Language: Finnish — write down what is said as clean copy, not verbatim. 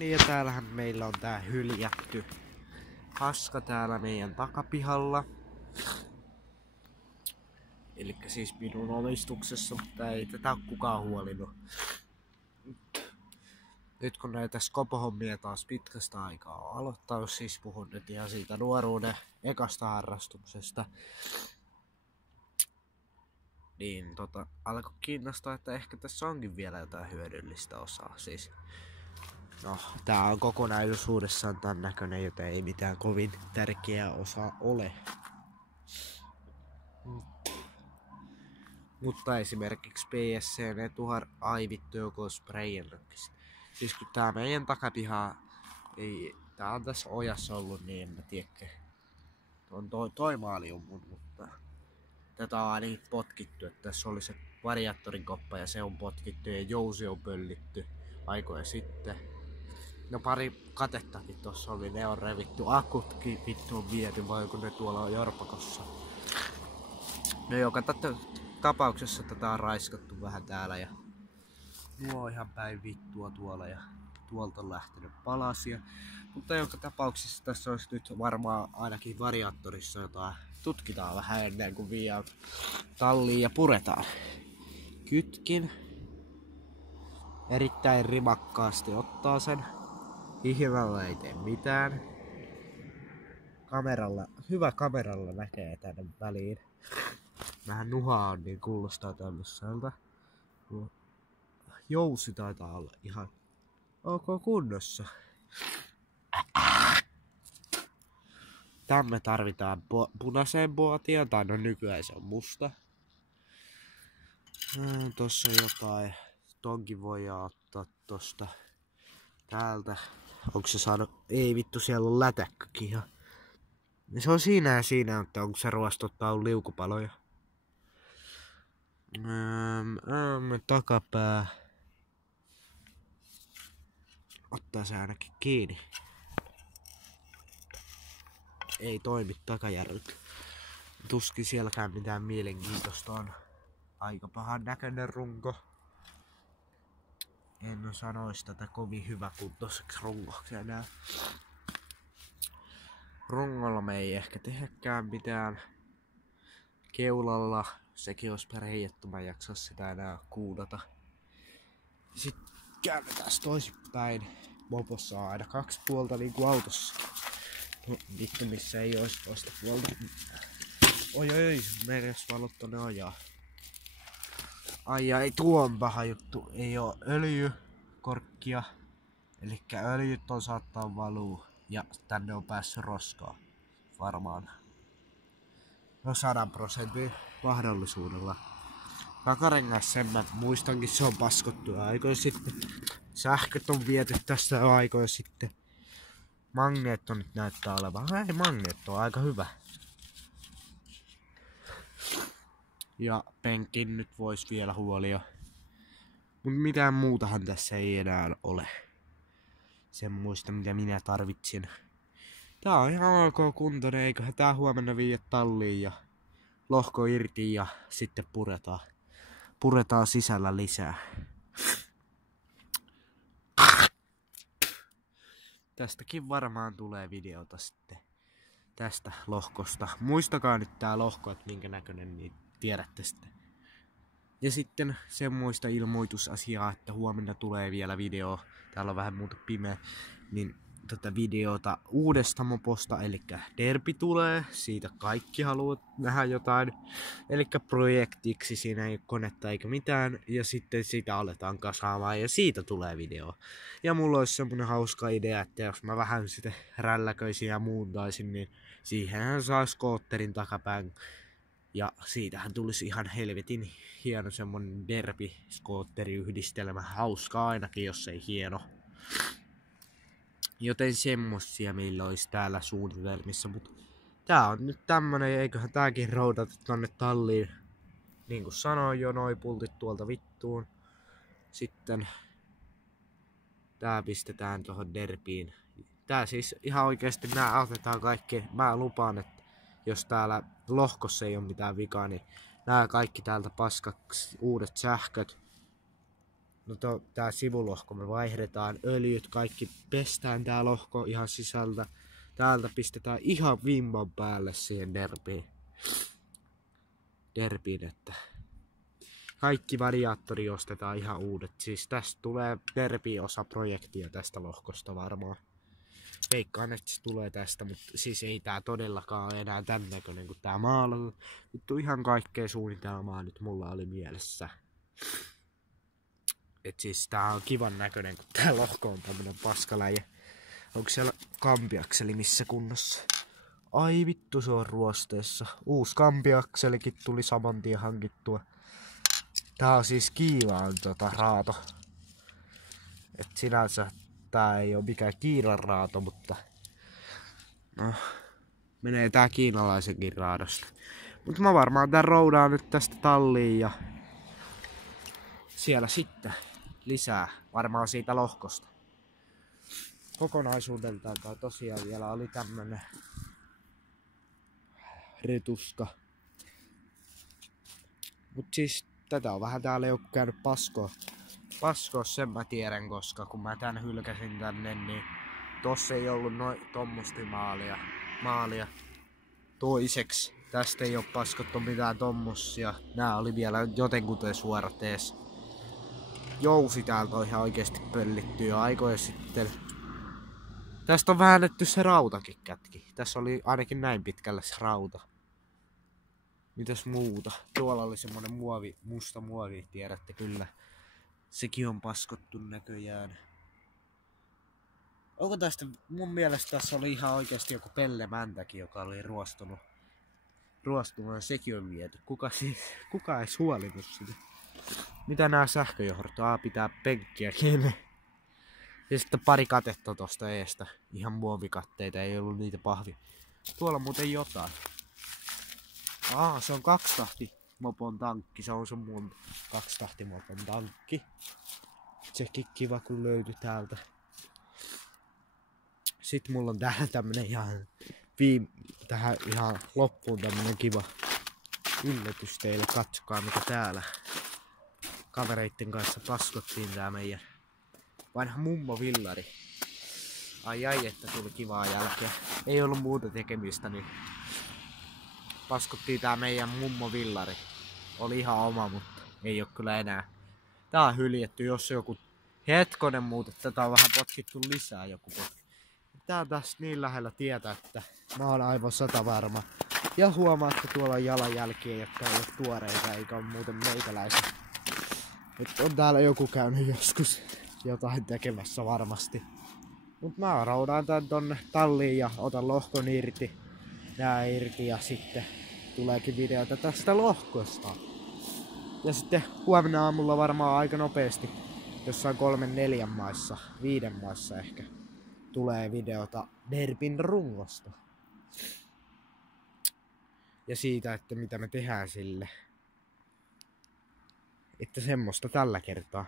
Niin ja täällähän meillä on tää hyljätty haska täällä meidän takapihalla. Elikkä siis minun omistuksessa, mutta ei tätä kukaan huolinut. Nyt kun näitä skopohommia taas pitkästä aikaa on aloittanut, siis puhun nyt ihan siitä nuoruuden ekasta harrastuksesta, niin alkoi kiinnostaa, että ehkä tässä onkin vielä jotain hyödyllistä osaa. Siis, no, tää on kokonaisuudessaan tän näköinen, joten ei mitään kovin tärkeää osaa ole. Mutta esimerkiksi PSC ne tuhar aivittu joko sprayennokista. Siis kun tää meidän takapiha ei, tää on tässä ojassa ollut, niin en mä tiedä. Toi maali on mun, mutta tätä on ainakin potkittu, että tässä oli se variaattorin koppa ja se on potkittu ja jousi on pöllitty aikoja sitten. No pari katettakin tossa oli, ne on revitty, akutkin vittu on viety, vai kun ne tuolla on jorpakossa. No joka tapauksessa tätä on raiskattu vähän täällä ja nuo on ihan päin vittua tuolla ja tuolta on lähtenyt palasia. Mutta joka tapauksessa tässä olisi nyt varmaan ainakin variaattorissa jotain. Tutkitaan vähän ennen kuin viedään talliin ja puretaan. Kytkin. Erittäin rimakkaasti ottaa sen. Hihimalla ei tee mitään. Hyvä kameralla näkee tänne väliin. Vähän nuhaa on, niin kuulostaa tämmöiseltä. Jousi taitaa olla ihan ok kunnossa. Tän me tarvitaan punaiseen boatiin, tai no nykyään se on musta. Tossa jotain. Tonkin voi ottaa tosta. Täältä. Onko se saanut? Ei vittu, siellä on lätäkkökin ihan. Se on siinä ja siinä, että onko se ruostottaa liukupaloja. Takapää. Ottaa se ainakin kiinni. Ei toimi takajärjellä. Tuskin sielläkään mitään mielenkiintoista on. Aika pahan näköinen runko. En sanoisi tätä kovin hyvä kuntoiseksi rungoksi enää. Rungolla me ei ehkä tehdäkään mitään. Keulalla sekin olisi reijätty, mä en jaksa sitä enää kuudata. Sitten käännetään toisinpäin. Mopossa on aina 2 puolta niin kuin autossa. No, vittu missä ei ois toista puolta. Oi, meresvalot tonne ajaa. Ai tuo on paha juttu. Ei oo öljykorkkia. Elikkä öljyt on saattaa valuu. Ja tänne on päässyt roskaa. Varmaan. No 100% mahdollisuudella. Takarengas sen mä muistankin, se on paskottu aikoja sitten. Sähköt on viety tästä aikoja sitten. Magneetto nyt näyttää olevan. Ei, magneetto on aika hyvä. Ja penkin nyt vois vielä huolia. Mut mitään muutahan tässä ei enää ole. Semmoista mitä minä tarvitsin. Tää on ihan ok kuntoinen, eiköhän tää huomenna viedä talliin ja lohko irti ja sitten puretaan. Puretaan sisällä lisää. Tästäkin varmaan tulee videota sitten tästä lohkosta. Muistakaa nyt tää lohko, että minkä näköinen, niin tiedätte sitten. Ja sitten semmoista ilmoitusasiaa, että huomenna tulee vielä video. Täällä on vähän muuta pimeä. Niin tätä videota uudesta moposta, eli derpi tulee. Siitä kaikki haluavat nähdä jotain. Eli projektiksi, siinä ei ole konetta eikä mitään. Ja sitten sitä aletaan kasaamaan ja siitä tulee video. Ja mulla olisi semmonen hauska idea, että jos mä vähän sitten rälläköisin ja muuntaisin, niin siihenhän saa skootterin takapään. Ja siitähän tulisi ihan helvetin hieno semmonen derbi-skootteriyhdistelmä. Hauska ainakin, jos ei hieno. Joten semmosia meillä olisi täällä suunnitelmissa. Mut tää on nyt tämmönen, eiköhän tääkin roudata tonne talliin. Niin kuin sanoin jo, noi pultit tuolta vittuun. Sitten tää pistetään tohon derbiin. Tää siis ihan oikeesti nää otetaan kaikki. Mä lupaan, että jos täällä lohkossa ei ole mitään vikaa, niin nää kaikki täältä paskaksi uudet sähköt. No tää sivulohko me vaihdetaan, öljyt, kaikki pestään tää lohko ihan sisältä. Täältä pistetään ihan vimman päälle siihen derbiin, että kaikki variaattori ostetaan ihan uudet. Siis tästä tulee derbi-osa projektia tästä lohkosta varmaan. Veikkaan, että se tulee tästä, mutta siis ei tää todellakaan ole enää tän näköinen kuin tää maalalla. Vittu ihan kaikkea suunnitelmaa nyt mulla oli mielessä. Et siis tää on kivan näköinen, kun tää lohko on tämmönen paskaläjä. Onko siellä kampiakseli missä kunnossa? Ai vittu, se on ruosteessa. Uusi kampiakselikin tuli saman tien hankittua. Tää on siis Kiinaan raato. Et sinänsä tää ei oo mikään Kiinan raato, mutta no, menee tää kiinalaisenkin raadosta. Mut mä varmaan tän roudaan nyt tästä talliin ja siellä sitten lisää varmaan siitä lohkosta. Kokonaisuudeltaan tosiaan vielä oli tämmönen retuska. Mut siis tätä on vähän täällä joku käynyt paskoa sen mä tiedän, koska kun mä tän hylkäsin tänne, niin tossa ei ollut tommosti maalia. Toiseksi tästä ei oo paskottu mitään tommosia. Nää oli vielä jotenkuten suorat ees. Jousi täältä on ihan oikeesti pöllitty jo aikoja sitten. Tästä on väännetty se rautakin kätki. Tässä oli ainakin näin pitkälle se rauta. Mitäs muuta? Tuolla oli semmonen musta muovi, tiedätte kyllä. Sekin on paskottu näköjään. Onko tästä, mun mielestä tässä oli ihan oikeesti joku pellemäntäkin, joka oli ruostunut ja sekin on viety. Kuka ei huolinut sitä? Mitä nää sähköjohdot? Pitää penkkiä kiinni. Ja sitten pari katetta tosta eestä. Ihan muovikatteita, ei ollut niitä pahvi. Tuolla on muuten jotain. Se on 2-tahti mopon tankki. Se on sun mun 2-tahti mopon tankki. Sekin kiva kun löytyi täältä. Sitten mulla on täällä tämmönen tähän ihan loppuun tämmönen kiva yllätys teille. Katsokaa mitä täällä kavereitten kanssa paskottiin tää meidän vanha mummo-villari. Ai, että tuli kivaa jälkeä. Ei ollut muuta tekemistä, niin paskottiin tää meidän mummo-villari. Oli ihan oma, mutta ei oo kyllä enää. Tää on hyljetty, jos joku hetkonen muuta. Tätä on vähän potkittu lisää joku potki. Tää on tässä niin lähellä tietä, että mä oon aivan 100 varma. Ja huomaatte tuolla jalanjälkiä, jotka ei ole tuoreita eikä ole muuten meikäläisiä. Et on täällä joku käynyt joskus jotain tekemässä varmasti. Mut mä roudaan tän tonne talliin ja otan lohkon irti. Nää irti ja sitten tuleekin videota tästä lohkosta. Ja sitten huomenna aamulla varmaan aika nopeasti, jossain 3-4 maissa, 5 maissa ehkä, tulee videota derbin rungosta. Ja siitä, että mitä me tehdään sille. Että semmoista tällä kertaa.